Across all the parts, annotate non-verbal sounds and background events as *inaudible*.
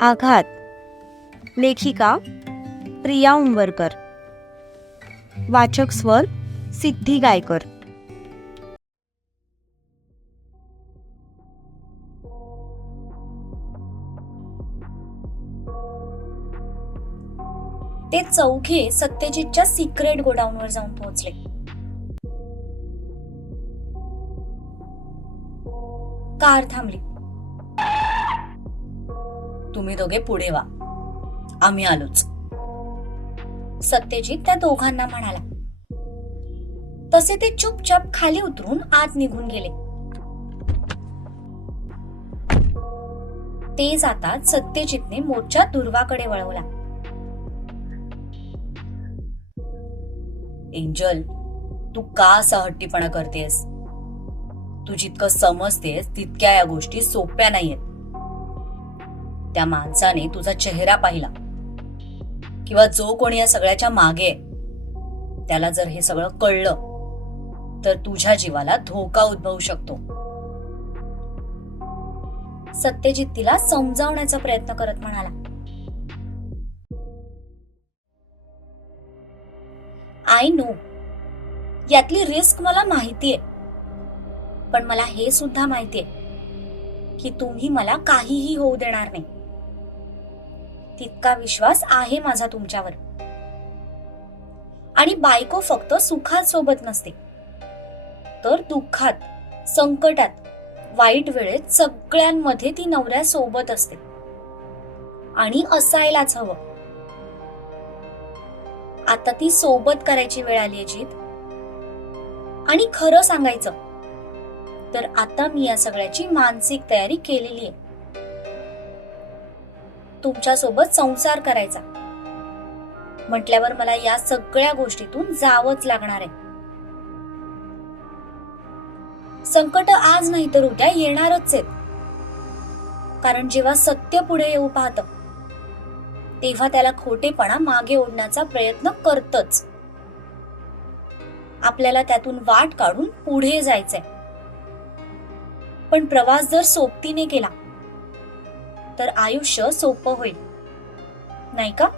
आघात. लेखिका प्रिया उंबरकर. वाचक स्वर सिद्धी गायकर. ते चौघे सत्यजितच्या सिक्रेट गोडाऊनवर जाऊन पोहोचले. कार थांबली. तुम्ही दोघे पुढे वा. आम्ही आलोच. सत्यजित त्या दोघांना म्हणाला तसे ते चुपचाप खाली उतरून आत निघून गेले. ते जातात सत्यजितने मोर्चा दुर्वाकडे वळवला. एंजल तू का असा हट्टीपणा करतेस? तू जितकं समजतेस तितक्या या गोष्टी सोप्या नाहीयेत. त्या माणसाने तुझा चेहरा पाहिला. किंवा जो कोणी या सगळ्याच्या मागे त्याला जर हे सगळं कळलं तर तुझ्या जीवाला धोका उद्भवू शकतो. सत्यजित तिला समजावण्याचा प्रयत्न करत म्हणाला. आय नो यातली रिस्क मला माहितीये पण मला हे सुद्धा माहितीये की तुम्ही मला काहीही होऊ देणार नाही. तितका विश्वास आहे माझा तुमच्यावर. आणि बायको फक्त सुखात सोबत नसते. तर दुःखात संकटात वाईट वेळेत सगळ्यांमध्ये ती नवऱ्या सोबत असते. आणि असायलाच हवं. आता ती सोबत करायची वेळ आली आहे जीत. आणि खरं सांगायचं तर आता मी या सगळ्याची मानसिक तयारी केलेली आहे. तुमच्यासोबत संसार करायचा. म्हटल्यावर मला या सगळ्या गोष्टीतून जावंच लागणार आहे. संकट आज नाही तर उद्या येणारच आहेत. कारण जेव्हा सत्य पुढे येऊ पाहत तेव्हा त्याला खोटेपणा मागे ओढण्याचा प्रयत्न करतच. आपल्याला त्यातून वाट काढून पुढे जायचंय. पण प्रवास जर सोबतीने केला तर आयुष्य सोपं होईल. नाही का?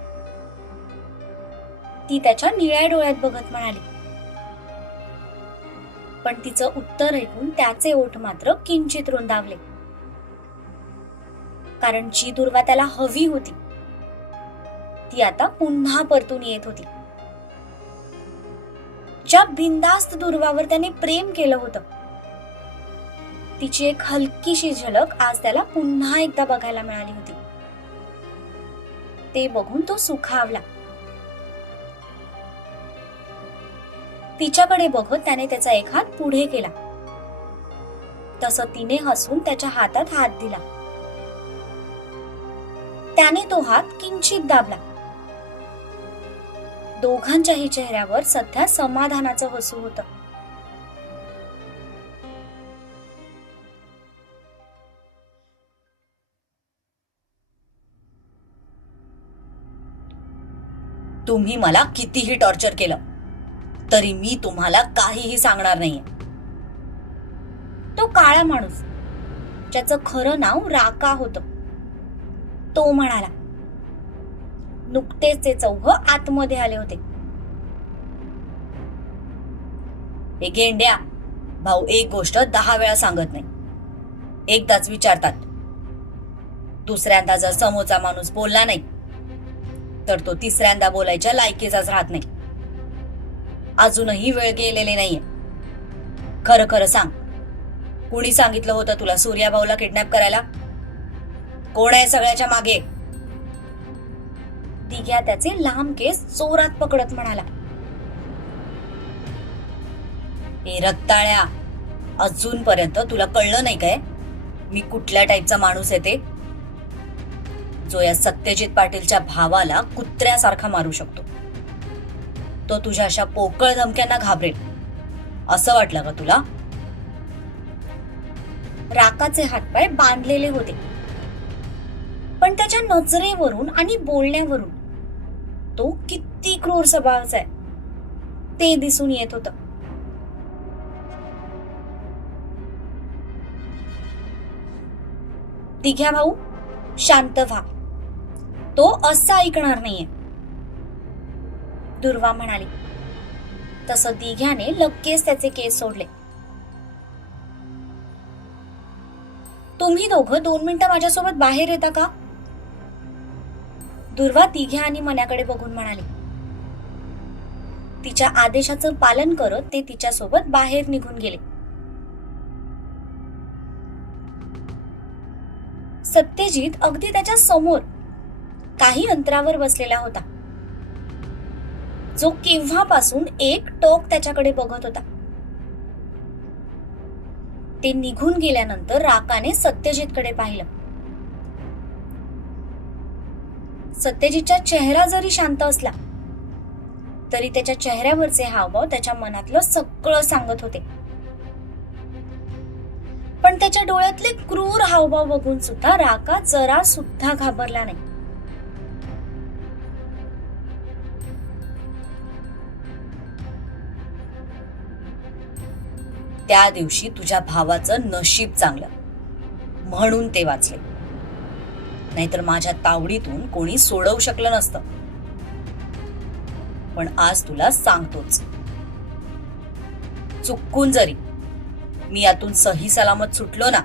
ती त्याच्या निळ्या डोळ्यात बघत म्हणाली. पण तिचं उत्तर ऐकून त्याचे ओठ मात्र किंचित रुंदावले. कारण जी दुर्वा त्याला हवी होती ती आता पुन्हा परतून येत होती. ज्या बिंदास्त दुर्वावर त्याने प्रेम केलं होतं तिची एक हलकीशी झलक आज त्याला पुन्हा एकदा बघायला मिळाली होती. ते बघून तो सुखावला. तिच्याकडे बघत त्याने त्याचा एक हात पुढे केला. तसं तिने हसून त्याच्या हातात हात दिला. त्याने तो हात किंचित दाबला. दोघांच्याही चेहऱ्यावर सध्या समाधानाचं हसू होतं. तुम्ही मला कितीही टॉर्चर केलं तरी मी तुम्हाला काहीही सांगणार नाहीये. तो काळा माणूस ज्याचं खरं नाव राका होत तो म्हणाला नुकतेच ते चौघ आतमध्ये आले होते. हे गेंड्या भाऊ एक गोष्ट दहा वेळा सांगत नाही. एकदाच विचारतात. दुसऱ्यांदा जर समोरचा माणूस बोलला नाही तर तो तिसऱ्यांदा बोलायच्या लायकीचाच राहत नाही. अजूनही वेळ गेलेली नाहीये. खरं खरं सांग. कुणी सांगितलं होतं तुला सूर्याभाऊला किडनॅप करायला? कोण आहे सगळ्याच्या मागे? दिघ्या त्याचे लांब केस जोरात पकडत म्हणाला. हे रक्ताळ्या अजूनपर्यंत तुला कळलं नाही काय? मी कुठल्या टाईपचा माणूस आहे ते? जो या सत्यजित पाटीलच्या भावाला कुत्र्यासारखा मारू शकतो. तो तुझ्या अशा पोकळ धमक्यांना घाबरेल. असं वाटलं का तुला? राकाचे हातपाय बांधलेले होते. पण त्याच्या नजरेवरून आणि बोलण्यावरून तो किती क्रूर स्वभावाचा आहे. ते दिसून येत होत. दिघ्या भाऊ शांत व्हा. तो असं ऐकणार नाहीये. दुर्वा म्हणाली तसं दिघ्याने लगेच त्याचे केस सोडले. तुम्ही दोघं दोन मिनिटं माझ्यासोबत बाहेर येता का? दुर्वा दिघ्या आणि मन्याकडे बघून म्हणाली तिच्या आदेशाचं पालन करत ते तिच्यासोबत बाहेर निघून गेले. सत्यजित अगदी त्याच्यासमोर काही अंतरावर बसलेला होता. जो केव्हापासून एक टोक त्याच्याकडे बघत होता. ते निघून गेल्यानंतर राकाने सत्यजितकडे पाहिलं. सत्यजितचा चेहरा जरी शांत असला तरी त्याच्या चेहऱ्यावरचे हावभाव त्याच्या मनातलं सगळं सांगत होते. पण त्याच्या डोळ्यातले क्रूर हावभाव बघून सुद्धा राका जरा सुद्धा घाबरला नाही. त्या दिवशी तुझ्या भावाचं नशीब चांगलं. म्हणून ते वाचले. नाहीतर माझ्या तावडीतून कोणी सोडवू शकलं नसतं. पण आज तुला सांगतोच. चुकून जरी मी यातून सही सलामत सुटलो ना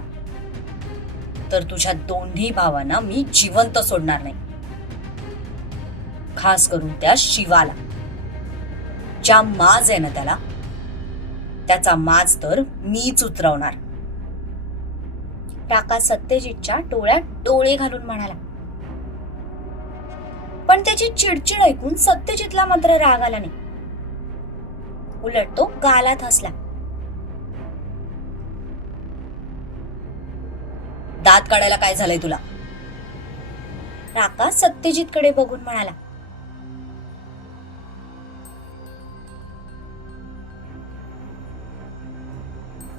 तर तुझ्या दोन्ही भावांना मी जिवंत सोडणार नाही. खास करून त्या शिवाला ज्या माज आहे ना त्याला. त्याचा माज तर मीच उतरवणार. काका सत्यजितच्या डोळ्यात डोळे घालून म्हणाला. पण त्याची चिडचिड ऐकून सत्यजितला मात्र राग आला नाही. उलट तो गालात हसला. दात काढायला काय झालंय तुला? राका सत्यजितकडे बघून म्हणाला.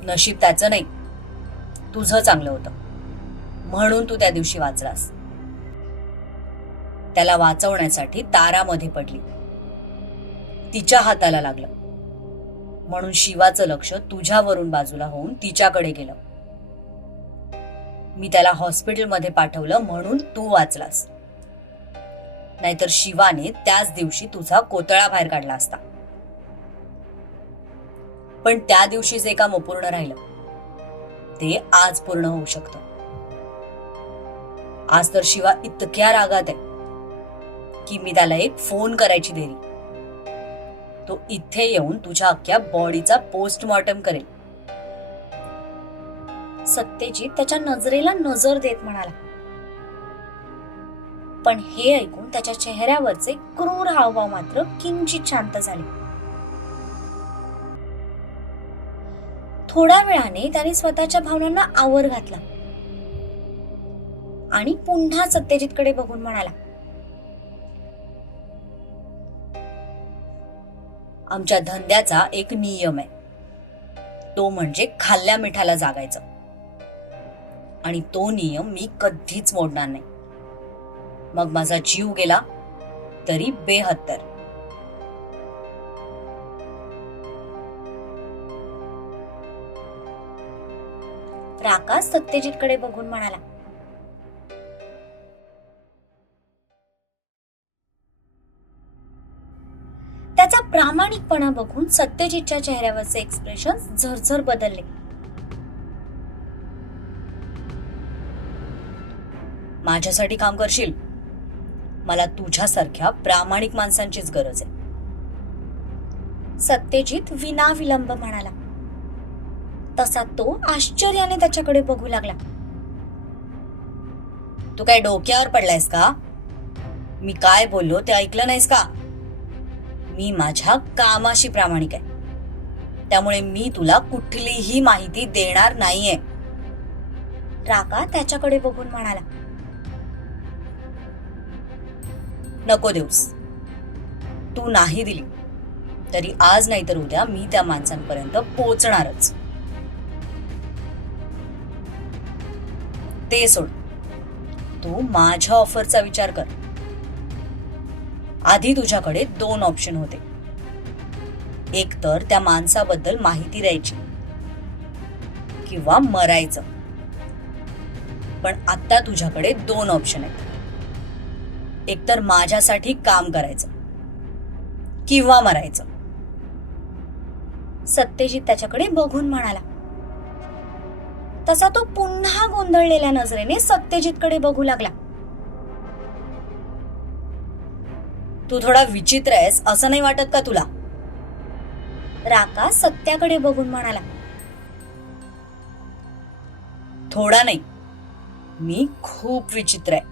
नशीब त्याचं नाही. तुझं चांगलं होतं. म्हणून तू त्या दिवशी वाचलास. त्याला वाचवण्यासाठी तारामध्ये पडली. तिच्या हाताला लागलं. म्हणून शिवाचं लक्ष तुझ्यावरून बाजूला होऊन तिच्याकडे गेलं. मी त्याला हॉस्पिटलमध्ये पाठवलं म्हणून तू वाचलास. नाहीतर शिवाने त्याच दिवशी तुझा कोतळा बाहेर काढला असता. पण त्या दिवशी जे काम अपूर्ण राहिलं. ते आज पूर्ण होऊ शकतं. आज तर शिवा इतक्या रागात आहे की मी त्याला एक फोन करायची देरी. तो इथे येऊन तुझ्या अख्ख्या बॉडीचा पोस्टमॉर्टम करेल. सत्यजीत त्याच्या नजरेला नजर देत म्हणाला. पण हे ऐकून त्याच्या चेहऱ्यावरचे क्रूर हावभाव मात्र किंचित शांत झाले. थोड्या वेळाने त्याने स्वतःच्या भावनांना आवर घातला. आणि पुन्हा सत्यजितकडे बघून म्हणाला आमच्या धंद्याचा एक नियम आहे. तो म्हणजे खाल्ल्या मिठाला जागायचं. आणि तो नियम मी कधीच मोडणार नाही. मग माझा जीव गेला तरी बेहत्तर. राका सत्यजितकडे बघून म्हणाला. त्याचा प्रामाणिकपणा बघून सत्यजितच्या चेहऱ्यावरचे एक्सप्रेशन झरझर बदलले. माझ्यासाठी काम करशील? मला तुझ्यासारख्या प्रामाणिक माणसांचीच गरज आहे. सत्यजित विनाविलंब म्हणाला. तसा तो आश्चर्याने त्याच्याकडे बघू लागला. तू काय डोक्यावर पडलायस का? मी काय बोललो ते ऐकलं नाहीस का? मी माझ्या कामाशी प्रामाणिक आहे. त्यामुळे मी तुला कुठलीही माहिती देणार नाहीये. राका त्याच्याकडे बघून म्हणाला. नको देऊस. तू नाही दिली. तरी आज नाही तर उद्या मी त्या माणसांपर्यंत पोचणारच. ते सोड. तू माझ्या ऑफरचा विचार कर. आधी तुझ्याकडे दोन ऑप्शन होते. एक तर त्या माणसाबद्दल माहिती द्यायची. किंवा मरायचं. पण आता तुझ्याकडे दोन ऑप्शन आहेत. एकतर माझ्यासाठी काम करायचं. किंवा मरायचं. सत्यजित त्याच्याकडे बघून म्हणाला. तसा तो पुन्हा गोंधळलेल्या नजरेने सत्यजितकडे बघू लागला. तू थोडा विचित्र आहेस असं नाही वाटत का तुला? राका सत्याकडे बघून म्हणाला. थोडा नाही. मी खूप विचित्र आहे.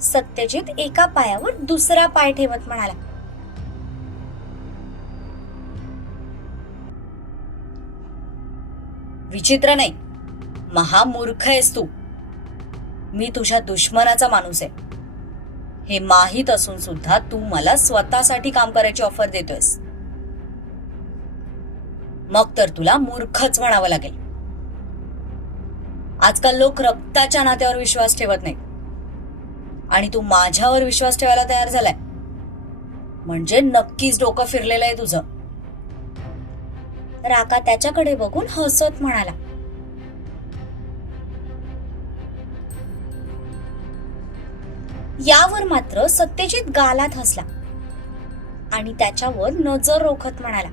सत्यजित एका पायावर दुसरा पाय ठेवत म्हणाला. विचित्र नाही. महामूर्ख आहेस तू. मी तुझ्या दुश्मनाचा माणूस आहे. हे माहीत असून सुद्धा तू मला स्वतःसाठी काम करायची ऑफर देतोयस. मग तर तुला मूर्खच म्हणावं लागेल. आजकाल लोक रक्ताच्या नात्यावर विश्वास ठेवत नाही आणि तू माझ्यावर विश्वास ठेवायला तयार झालाय. म्हणजे नक्कीच डोकं फिरलेलं आहे तुझं. राका त्याच्याकडे बघून हसत म्हणाला. यावर मात्र सत्यजित गालात हसला आणि त्याच्यावर नजर रोखत म्हणाला.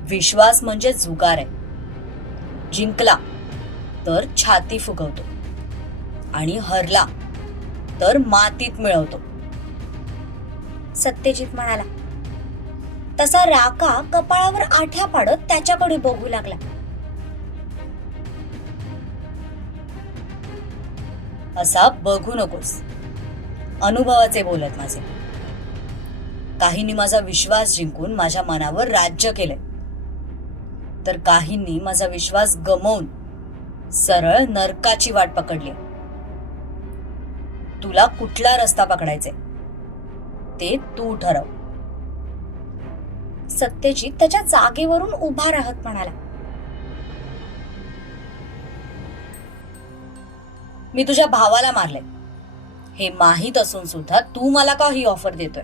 विश्वास म्हणजे जुगार आहे. जिंकला तर छाती फुगवतो आणि हरला तर मातीत मिळवतो. सत्यजित म्हणाला तसा राका कपाळावर आठ्या पाडत त्याच्याकडे बघू लागला. असा बघू नकोस. अनुभवाचे बोलत माझे. काहींनी माझा विश्वास जिंकून माझ्या मनावर राज्य केलंय. तर काहींनी माझा विश्वास गमवून सरळ नरकाची वाट पकडली. तुला कुठला रस्ता पकडायचे ते तू ठरव. सत्यजित त्याच्या जागेवरून उभा राहत म्हणाला मी तुझ्या भावाला मारले हे माहीत असून सुद्धा तू मला का ही ऑफर देतोय?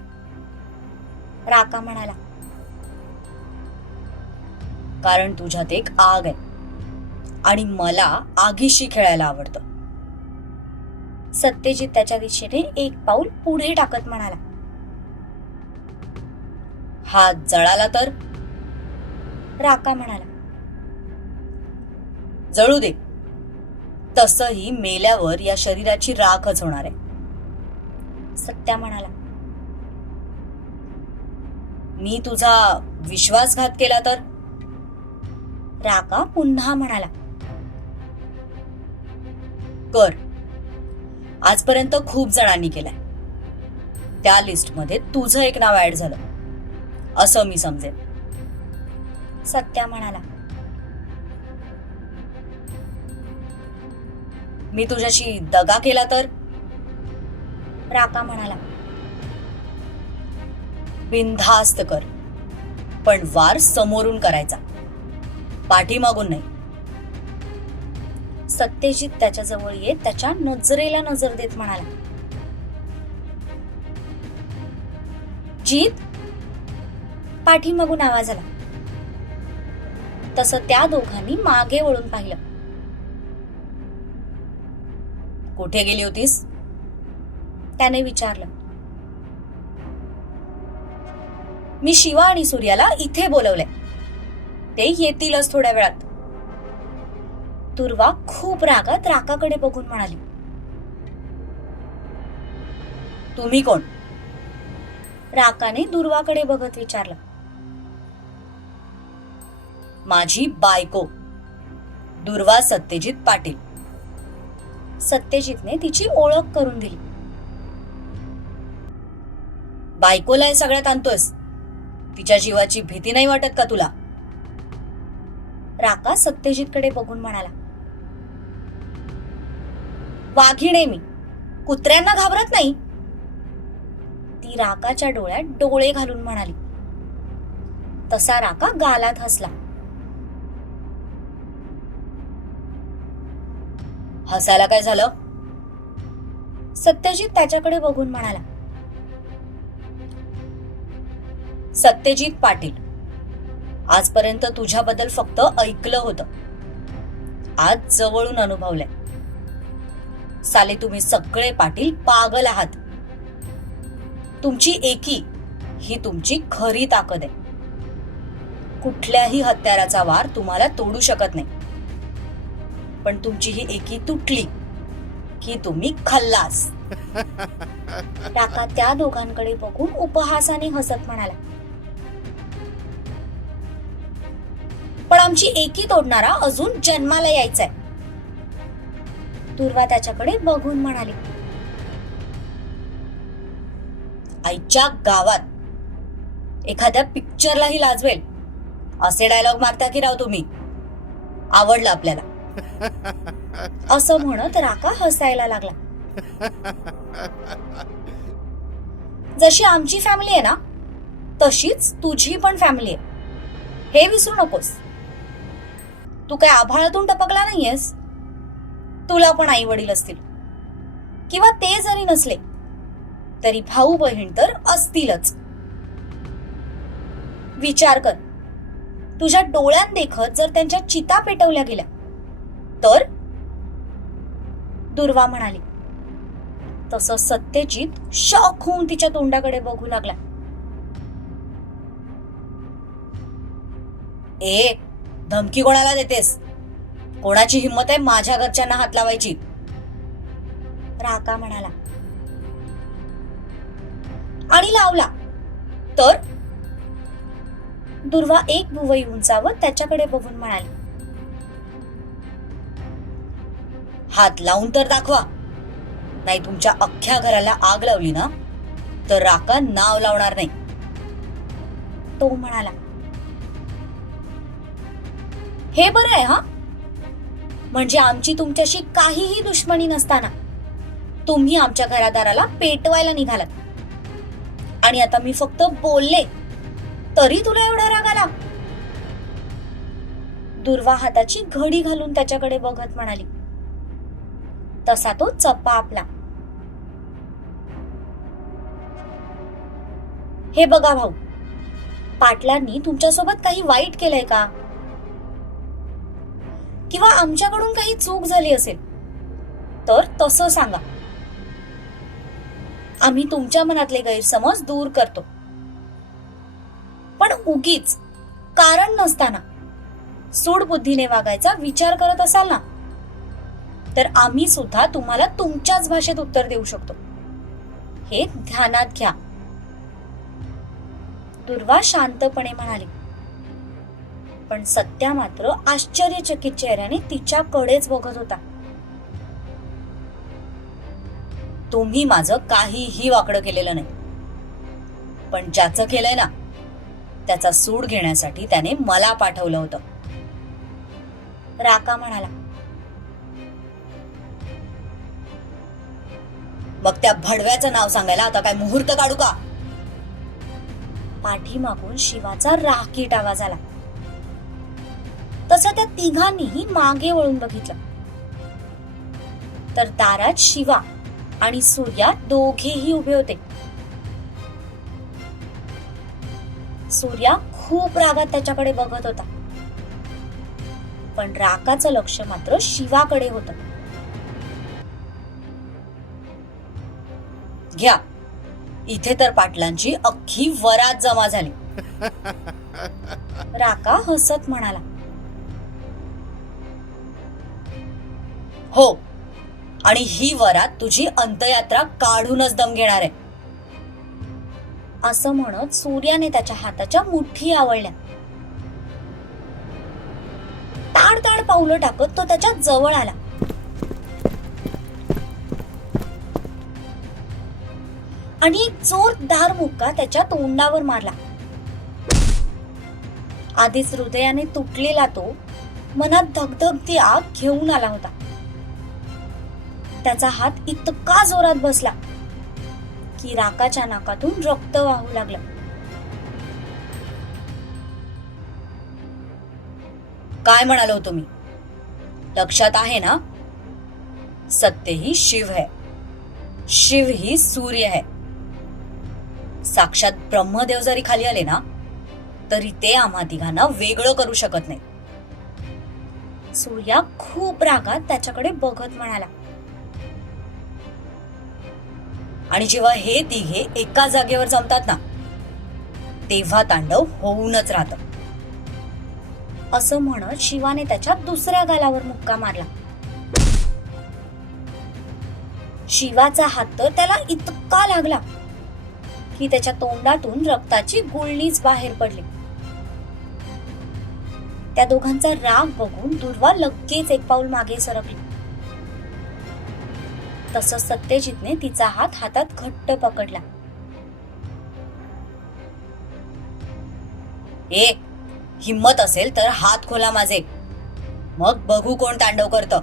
राका म्हणाला कारण तुझ्यात एक आग आहे आणि मला आगीशी खेळायला आवडतं. सत्यजित त्याच्या दिशेने एक पाऊल पुढे टाकत म्हणाला हात जळाला तर? राका म्हणाला. जळू दे. तसही मेल्यावर या शरीराची राखच होणार आहे. सत्या म्हणाला. मी तुझा विश्वासघात केला तर? राका पुन्हा म्हणाला. कर. आजपर्यंत खूप जणांनी केलाय. त्या लिस्टमध्ये तुझं एक नाव ऍड झालं. असं मी समजेन. सत्या म्हणाला. मी तुझ्याशी दगा केला तर? राका म्हणाला. बिनधास्त कर पण वार समोरून करायचा. पाठीमागून नाही. सत्यजित त्याच्याजवळ येत त्याच्या नजरेला नजर देत म्हणाला. जीत पाठीमागून आवाज आला. तसं त्या दोघांनी मागे वळून पाहिलं. कुठे गेली होतीस? त्याने विचारलं. मी शिवा आणि सूर्याला इथे बोलवलंय. ते येतीलच थोड्या वेळात. दुर्वा खूप रागात राकाकडे बघून म्हणाली. तुम्ही कोण? राकाने दुर्वाकडे बघत विचारलं. माझी बायको. दुर्वा सत्यजित पाटील. सत्यजितने तिची ओळख करून दिली. बायकोला हे सगळ्यात आणतोयस. तिच्या जीवाची भीती नाही वाटत का तुला? राका सत्यजितकडे बघून म्हणाला. वाघिणे मी. कुत्र्यांना घाबरत नाही. ती राकाच्या डोळ्यात डोळे घालून म्हणाली. तसा राका गालात हसला. हसायला काय झालं? सत्यजित त्याच्याकडे बघून म्हणाला. सत्यजित पाटील आजपर्यंत तुझ्याबद्दल फक्त ऐकलं होतं. आज जवळून अनुभवलंय. साले तुम्ही सगळे पाटील पागल आहात. तुमची एकी ही तुमची खरी ताकद आहे. कुठल्याही हत्याराचा वार तुम्हाला तोडू शकत नाही. पण तुमची ही एकी तुटली की तुम्ही खल्लास. राका *laughs* त्या दोघांकडे बघून उपहासाने हसत म्हणाला. पण आमची एकी तोडणारा अजून जन्माला यायचाय. दुर्वा त्याच्याकडे बघून म्हणाली. आईच्या गावात एखाद्या पिक्चरलाही लाजवेल. असे डायलॉग मारता की राव तुम्ही? आवडलं आपल्याला. असं म्हणत राका हसायला लागला. जशी आमची फॅमिली आहे ना तशीच तुझी पण फॅमिली आहे. हे विसरू नकोस. तू काय आभाळातून टपकला नाहीयेस? तुला पण आई वडील असतील. किंवा ते जरी नसले तरी भाऊ बहीण तर असतीलच. विचार कर. तुझ्या डोळ्यांदेखत जर त्यांच्या चिता पेटवल्या गेल्या तर? दुर्वा म्हणाली तसं सत्यजित शॉक होऊन तिच्या तोंडाकडे बघू लागला. ए धमकी कोणाला देतेस? कोणाची हिंमत आहे माझ्या घरच्यांना हात लावायची? राका म्हणाला. आणि लावला. तर? दुर्वा एक भुवई उंचावत त्याच्याकडे बघून म्हणाली हात लावून तर दाखवा. नाही तुमच्या अख्ख्या घराला आग लावली ना तर राका नाव लावणार नाही. तो म्हणाला हे बरं आहे हा? म्हणजे आमची तुमच्याशी काहीही दुश्मनी नसताना तुम्ही आमच्या घरादाराला पेटवायला निघालात. आणि आता मी फक्त बोलले तरी तुला एवढा राग आला. दुर्वा हाताची घडी घालून त्याच्याकडे बघत म्हणाली तसा तो चप्पा आपला. हे बघा भाऊ पाटलांनी तुमच्यासोबत काही वाईट केलंय का? किंवा आमच्याकडून काही चूक झाली असेल तर तसं सांगा. आम्ही तुमच्या मनातले गैरसमज दूर करतो. पण उगीच कारण नसताना सूड बुद्धीने वागायचा विचार करत असाल ना तर आम्ही सुद्धा तुम्हाला तुमच्याच भाषेत उत्तर देऊ शकतो. हे ध्यानात घ्या. दुर्वा शांतपणे म्हणाली. पण सत्या मात्र आश्चर्यचकित चेहऱ्याने तिच्याकडेच बघत होता. तुम्ही माझं काहीही वाकडं केलेलं नाही. पण ज्याचं केलंय ना त्याचा सूड घेण्यासाठी त्याने मला पाठवलं होतं. राका म्हणाला. मग त्या भडव्याचं नाव सांगायला आता काय मुहूर्त काढू का? पाठीमागून शिवाचा राकीट आवाज आला. तसं त्या तिघांनीही मागे वळून बघितलं. तर दारात शिवा आणि सूर्या दोघेही उभे होते. सूर्या खूप रागात त्याच्याकडे बघत होता. पण राकाचं लक्ष मात्र शिवाकडे होतं. घ्या. इथे तर पाटलांची अख्खी वरात जमा झाली. *laughs* राका हसत म्हणाला. हो आणि ही वरात तुझी अंतयात्रा काढूनच दम घेणार आहे. असं म्हणत सूर्याने त्याच्या हाताच्या मुठी आवळल्या. ताड ताड पावलं टाकत तो त्याच्याजवळ आला. आणि एक जोरदार मुक्का त्याच्या तोंडावर मारला. आधीच हृदयाने तुटलेला तो मनात धगधगती आग घेऊन आला होता. त्याचा हात इतका जोरात बसला की राकाच्या नाकातून रक्त वाहू लागलं. काय म्हणालो होतो मी लक्षात आहे ना? सत्य ही शिव है. शिव ही सूर्य है. साक्षात ब्रह्मदेव जरी खाली आले ना तरी ते आम्हा तिघांना वेगळं करू शकत नाही. सूर्या खूप रागात त्याच्याकडे बघत म्हणाला. आणि जेव्हा हे तिघे एका जागेवर जमतात ना तेव्हा तांडव होऊनच राहत. असं म्हणत शिवाने त्याच्या दुसऱ्या गालावर मुक्का मारला. शिवाचा हात तर त्याला इतका लागला. की त्याच्या तोंडातून रक्ताची गुळणीच बाहेर पडली. त्या दोघांचा राग बघून दुर्वा लगेच एक पाऊल मागे सरकली. तसंच सत्यजितने तिचा हात हातात घट्ट पकडला. ए हिम्मत असेल तर हात खोला माझे. मग बघू कोण तांडव करत.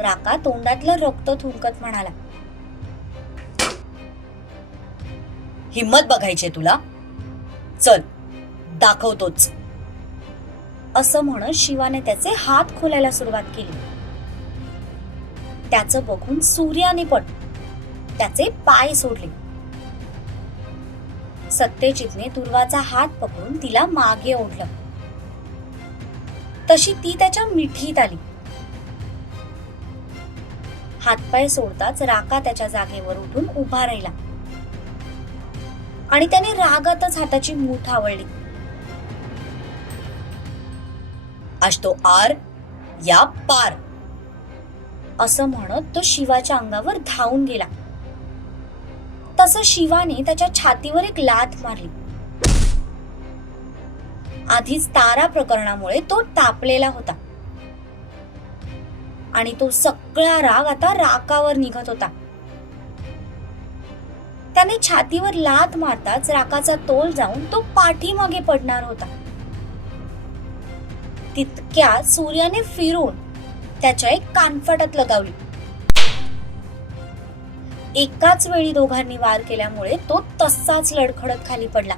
राका तोंडातलं रक्त थुंकत म्हणाला. हिम्मत बघायची तुला? चल दाखवतोच. असं म्हणत शिवाने त्याचे हात खोलायला सुरुवात केली. त्याचं बघून सूर्याने पण त्याचे पाय सोडले. सत्यजितने दुर्वाचा हात पकडून तिला मागे ओढलं. तशी ती त्याच्या मिठीत आली. हातपाय सोडताच राका त्याच्या जागेवर उठून उभा राहिला. आणि त्याने रागातच हाताची मूठ आवळली. आज तो आर या पार असं म्हणत तो शिवाच्या अंगावर धावून गेला. तसं शिवाने त्याच्या छातीवर एक लाथ मारली. आधीच तारा प्रकरणामुळे तो तापलेला होता. आणि तो सगळा राग आता राकावर निघत होता. त्याने छातीवर लात मारताच राकाचा तोल जाऊन तो पाठीमागे पडणार होता. तितक्यात सूर्याने फिरून त्याच्या एक कानफटात लगावली. एकाच वेळी दोघांनी वार केल्यामुळे तो तसाच लडखडत खाली पडला.